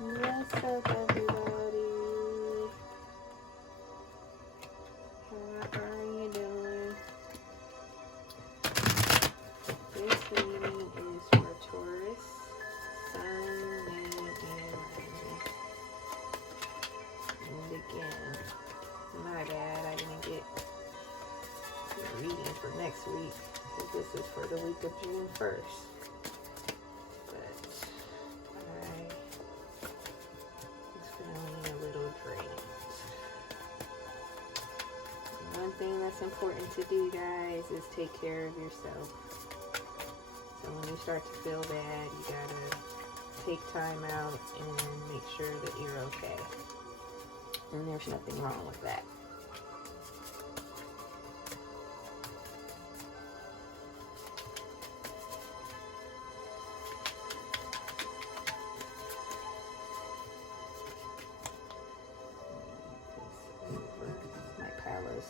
What's up, everybody? How are you doing? This reading is for Taurus, Sun, Moon, and Rising. And again, my bad, I didn't get the reading for next week, because this is for the week of June 1st. One thing that's important to do, guys, is take care of yourself. So when you start to feel bad, you gotta take time out and make sure that you're okay. And there's nothing wrong with that.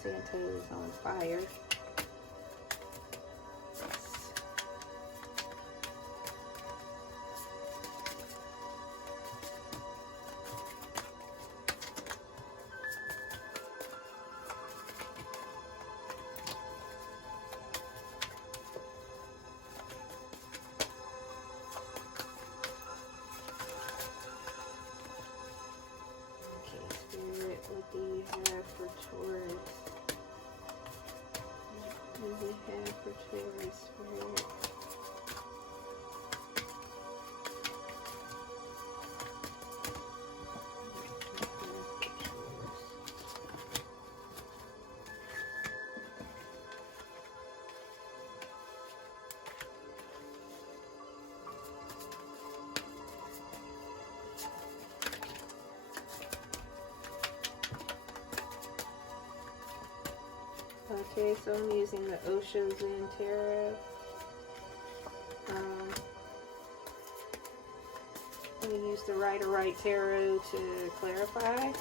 Santa is on fire. Okay, Spirit, what do you have for Taurus? What do we have for Taurus, Spirit? Okay, so I'm using the Osho Zen Tarot. I'm going to use the Rider-Waite Tarot to clarify.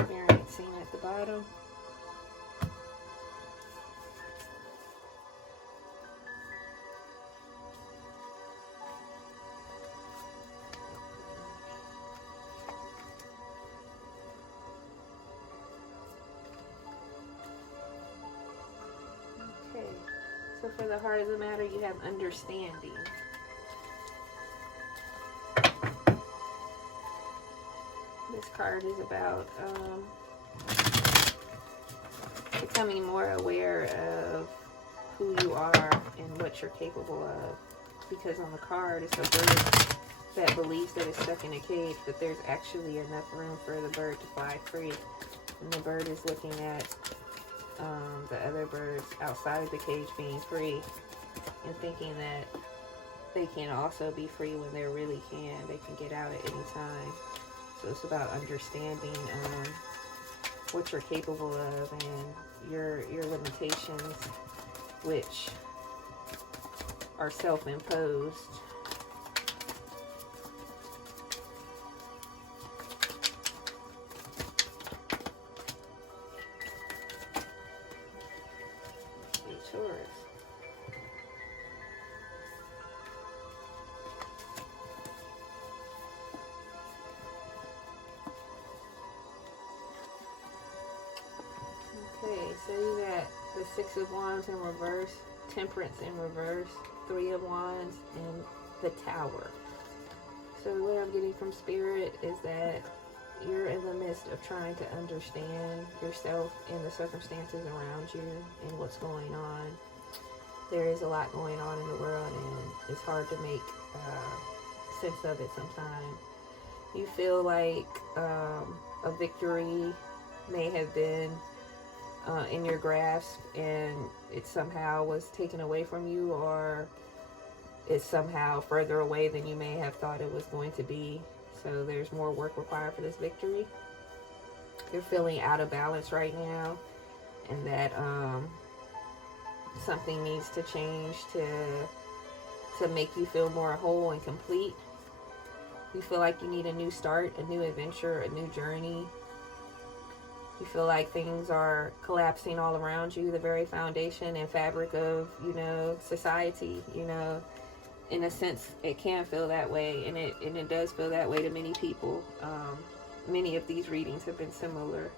Experiencing at the bottom. Okay, so for the heart of the matter, you have understanding. This card is about becoming more aware of who you are and what you're capable of. Because on the card, it's a bird that believes that it's stuck in a cage, but there's actually enough room for the bird to fly free. And the bird is looking at the other birds outside of the cage being free and thinking that they can also be free when they really can. They can get out at any time. So it's about understanding what you're capable of and your limitations, which are self-imposed. Taurus. Okay, so you got the Six of Wands in reverse, Temperance in reverse, Three of Wands, and the Tower. So what I'm getting from Spirit is that you're in the midst of trying to understand yourself and the circumstances around you and what's going on. There is a lot going on in the world, and it's hard to make sense of it sometimes. You feel like a victory may have been in your grasp and it somehow was taken away from you, or it's somehow further away than you may have thought it was going to be. So there's more work required for this victory. You're feeling out of balance right now, and that something needs to change to to make you feel more whole and complete. You feel like you need a new start, a new adventure, a new journey. You feel like things are collapsing all around you, the very foundation and fabric of, you know, society, you know. In a sense, it can feel that way, and it does feel that way to many people. Many of these readings have been similar.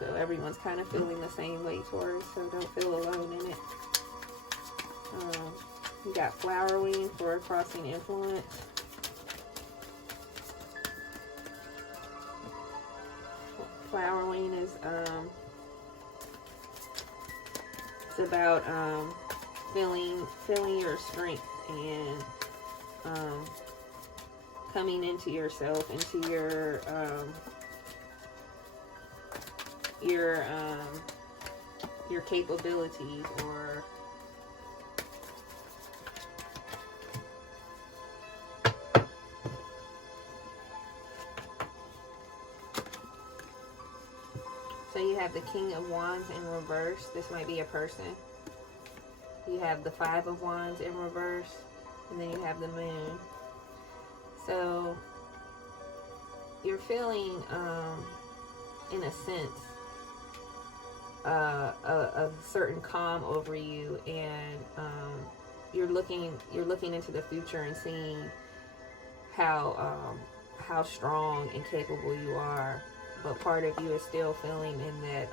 So everyone's kind of feeling the same way, Taurus, so don't feel alone in it. You got flowering for crossing influence. Flowering is it's about feeling your strength and coming into yourself, into your capabilities, or so you have the King of Wands in reverse. This might be a person. You have the Five of Wands in reverse, and then you have the Moon. So you're feeling, in a sense, a certain calm over you, and you're looking into the future and seeing how strong and capable you are. But part of you is still feeling in that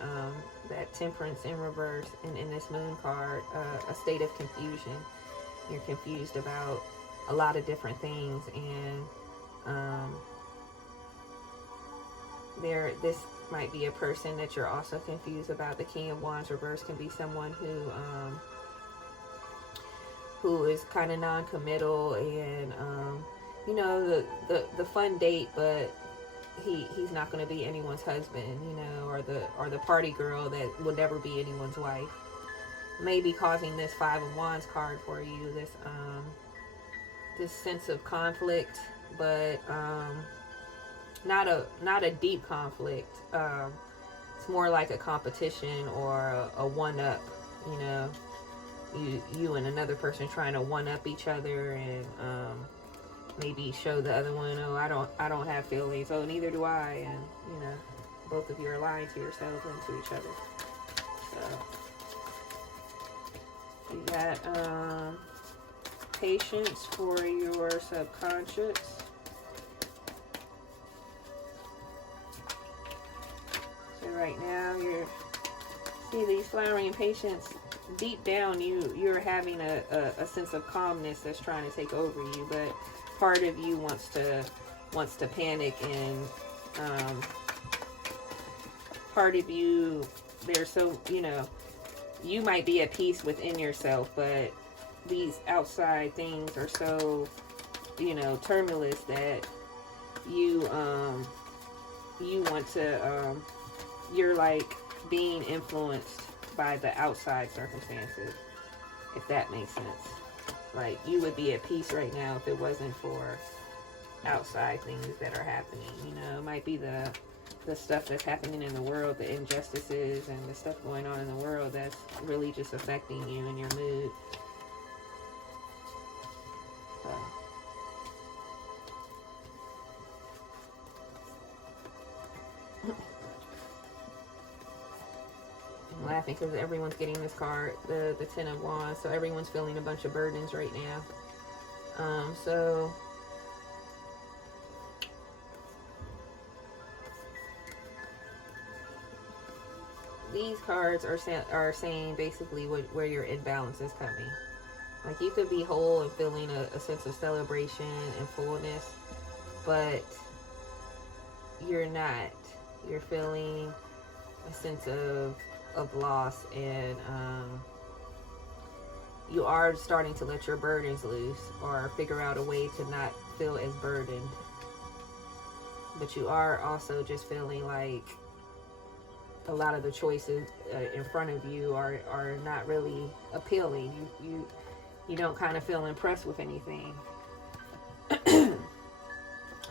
Temperance in reverse, and in this Moon card, a state of confusion. You're confused about a lot of different things, and this might be a person that you're also confused about. The King of Wands reverse can be someone who is kind of non-committal, and you know, the fun date, but he's not going to be anyone's husband, you know, or the party girl that will never be anyone's wife. Maybe causing this Five of Wands card for you, this sense of conflict, but not a deep conflict. It's more like a competition or a one-up, you know, you and another person trying to one-up each other, and maybe show the other one, oh, I don't have feelings, oh, neither do I, and you know, both of you are lying to yourselves and to each other. So you got patience for your subconscious. So right now see these flowering and patience, deep down you're having a sense of calmness that's trying to take over you, but part of you wants to panic, and part of you, there's so, you know, you might be at peace within yourself, but these outside things are so, you know, tumultuous that you want to, you're like being influenced by the outside circumstances, if that makes sense. Like, you would be at peace right now if it wasn't for outside things that are happening. You know, it might be the stuff that's happening in the world, the injustices and the stuff going on in the world that's really just affecting you and your mood. So. I'm laughing because everyone's getting this card, the Ten of Wands, so everyone's feeling a bunch of burdens right now. So these cards are saying basically where your imbalance is coming. Like, you could be whole and feeling a sense of celebration and fullness, but you're not. You're feeling a sense of loss, and you are starting to let your burdens loose, or figure out a way to not feel as burdened. But you are also just feeling like a lot of the choices in front of you are not really appealing. You don't kind of feel impressed with anything.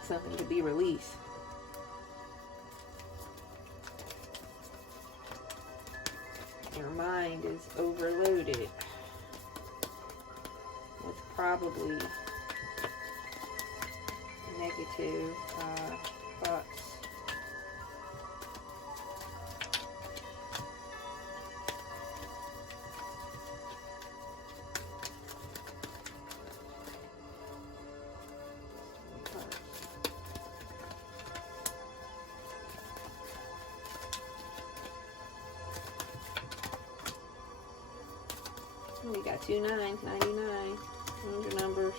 Something to be released. Your mind is overloaded. probably negative thoughts. You got 2 9s, 99. Those are numbers.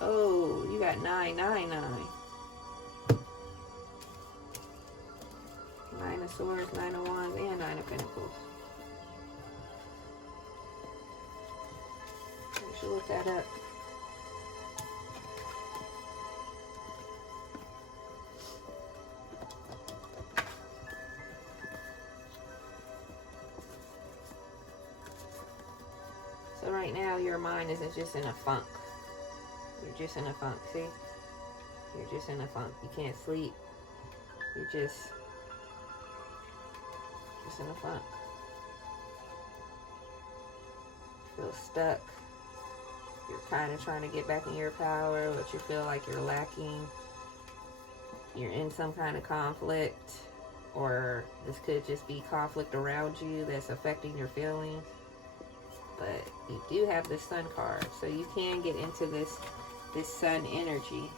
Oh, you got 999. 9 of Swords, 9 of Wands, and 9 of Pentacles. We should look that up. So right now your mind isn't just in a funk. You're just in a funk, see? You're just in a funk. You can't sleep. You're just in a funk. Feel stuck. You're kind of trying to get back in your power, but you feel like you're lacking. You're in some kind of conflict, or this could just be conflict around you that's affecting your feelings. But you do have the Sun card, so you can get into this Sun energy.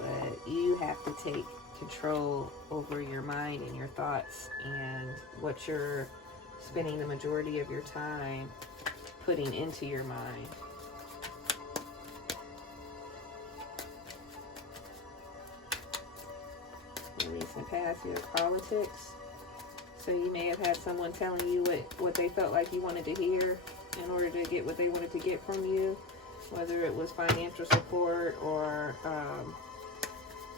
But you have to take control over your mind and your thoughts and what you're spending the majority of your time putting into your mind. In recent past, you have politics. So you may have had someone telling you what they felt like you wanted to hear in order to get what they wanted to get from you, whether it was financial support or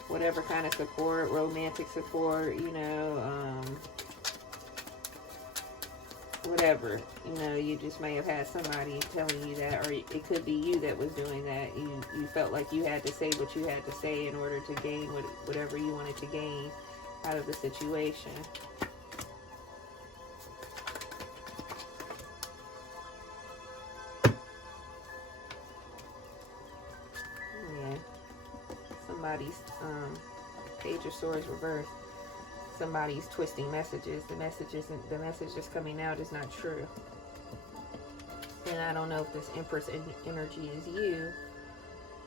whatever kind of support, romantic support, you know, whatever. You know, you just may have had somebody telling you that, or it could be you that was doing that. You felt like you had to say what you had to say in order to gain whatever you wanted to gain out of the situation. Somebody's Page of Swords reversed. Somebody's twisting messages. The message that's coming out is not true. And I don't know if this Empress energy is you,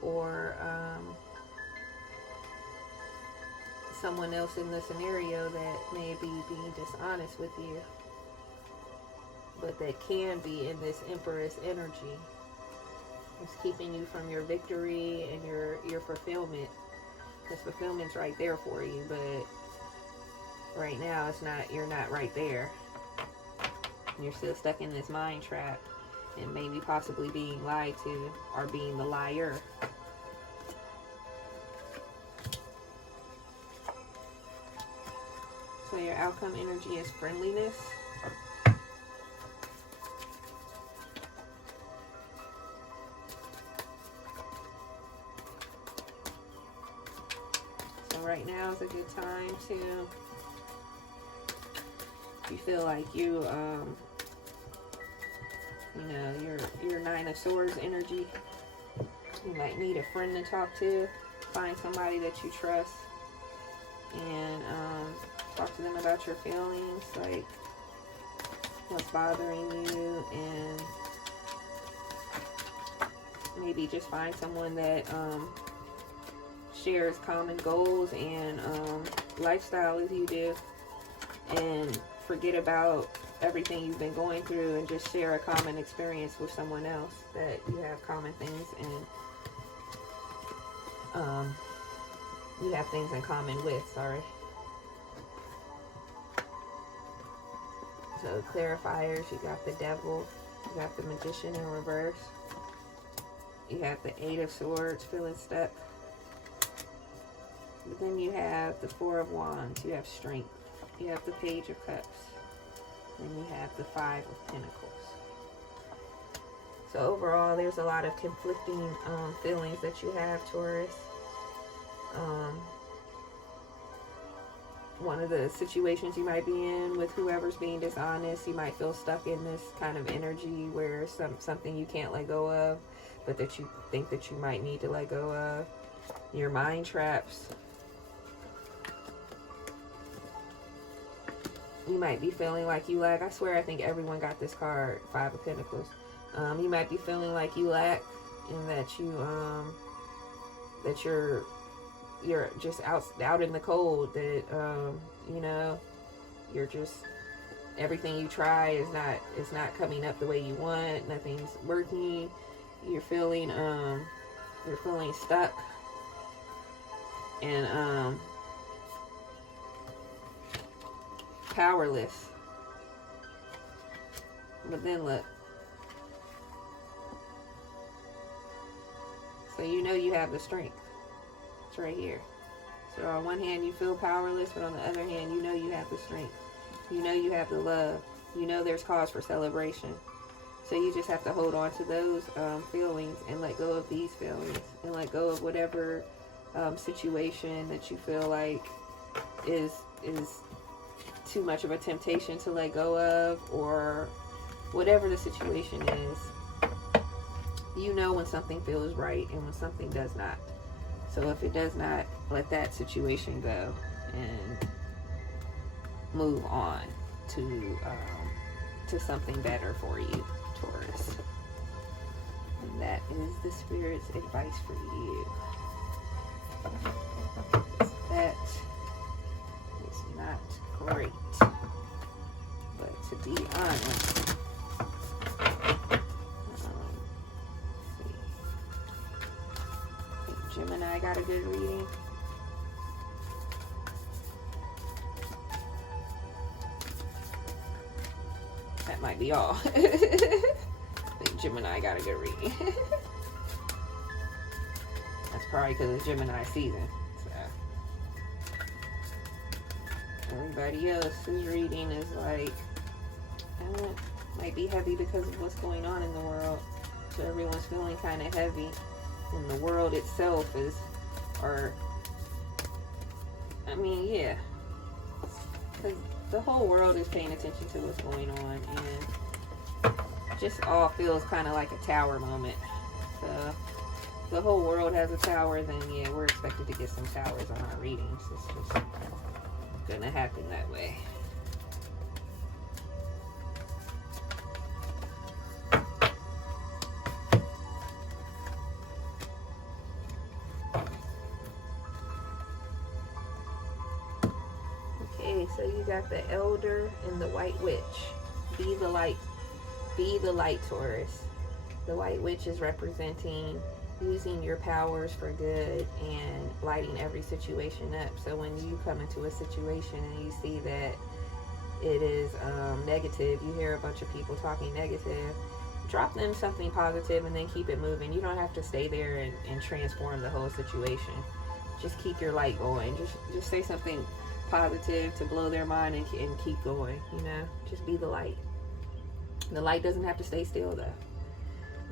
or someone else in the scenario that may be being dishonest with you, but that can be in this Empress energy. It's keeping you from your victory and your fulfillment. Because fulfillment's right there for you, but right now it's not. You're not right there. You're still stuck in this mind trap, and maybe possibly being lied to, or being the liar. So your outcome energy is friendliness. Right now is a good time to, you feel like you know, your 9 of Swords energy. You might need a friend to talk to. Find somebody that you trust and talk to them about your feelings, like what's bothering you, and maybe just find someone that shares common goals and lifestyle as you do, and forget about everything you've been going through and just share a common experience with someone else that you have common things, and you have things in common with, sorry. So clarifiers, you got the Devil, you got the Magician in reverse, you have the 8 of Swords, feeling stuck. But then you have the 4 of Wands, you have Strength, you have the Page of Cups, and you have the 5 of Pentacles. So overall, there's a lot of conflicting feelings that you have, Taurus. One of the situations you might be in with whoever's being dishonest, you might feel stuck in this kind of energy where something you can't let go of. but that you think that you might need to let go of. Your mind traps. You might be feeling like you lack. I swear I think everyone got this card, 5 of Pentacles. You might be feeling like you lack, and that you're just out in the cold, that you know, you're just, everything you try is not coming up the way you want. Nothing's working. You're feeling stuck, and powerless. But then look, so you know you have the strength. It's right here. So on one hand you feel powerless, but on the other hand you know you have the strength. You know you have the love. You know there's cause for celebration. So you just have to hold on to those feelings, and let go of these feelings, and let go of whatever situation that you feel like is too much of a temptation to let go of, or whatever the situation is. You know when something feels right and when something does not. So if it does not, let that situation go and move on to something better for you, Taurus. And that is the Spirit's advice for you. That is not great. But to be honest, Gemini got a good reading. That might be all. I think Gemini got a good reading. That's probably because it's Gemini season. So everybody else's reading is like, might be heavy because of what's going on in the world. So everyone's feeling kind of heavy. And the world itself is, yeah. Because the whole world is paying attention to what's going on, and just all feels kind of like a tower moment. So if the whole world has a tower, then yeah, we're expected to get some towers on our readings. It's just gonna happen that way. So you got the Elder and the White Witch. Be the light. Be the light, Taurus. The White Witch is representing using your powers for good and lighting every situation up. So when you come into a situation and you see that it is negative, you hear a bunch of people talking negative, drop them something positive and then keep it moving. You don't have to stay there and transform the whole situation. Just keep your light going. Just say something positive to blow their mind and keep going, you know. Just be the light. The light doesn't have to stay still though.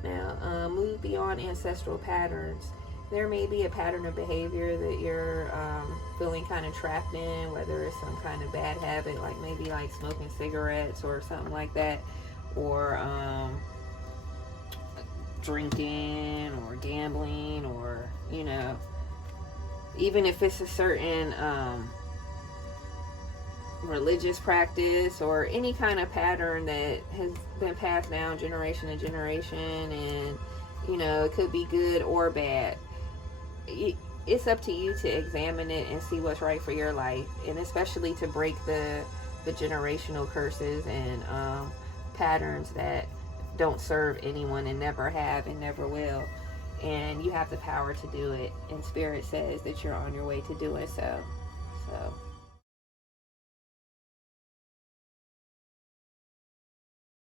Now, move beyond ancestral patterns. There may be a pattern of behavior that you're feeling kind of trapped in, whether it's some kind of bad habit, like maybe like smoking cigarettes or something like that, or drinking or gambling, or, you know, even if it's a certain religious practice or any kind of pattern that has been passed down generation to generation, and you know, it could be good or bad. It's up to you to examine it and see what's right for your life, and especially to break the generational curses and patterns that don't serve anyone and never have and never will. And you have the power to do it, and Spirit says that you're on your way to doing so.